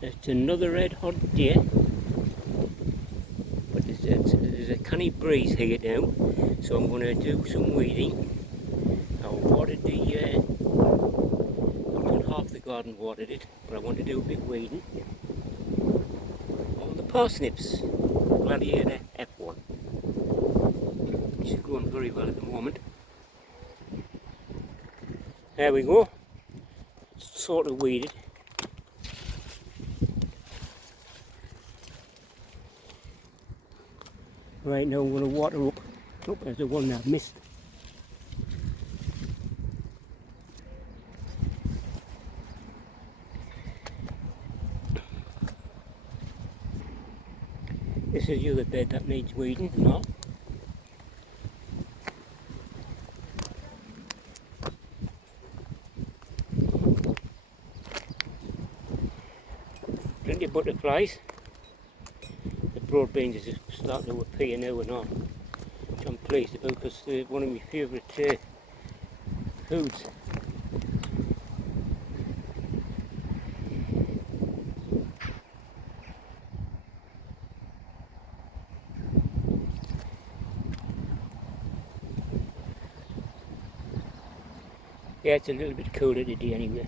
It's another red hot day, but there's a canny breeze here now, so I'm going to do some weeding. I watered I've done half the garden, watered it, but I want to do a bit weeding on the parsnips, Gladiator F1, which is going very well at the moment. There we go, it's sort of weeded. Right now I'm going to water up. Oh, there's the one I've missed. This is the other bed that needs weeding and all. Plenty of butterflies. The broad beans is just starting to appear now and all, which I'm pleased about because they're one of my favourite foods. Yeah, it's a little bit cooler today anyway.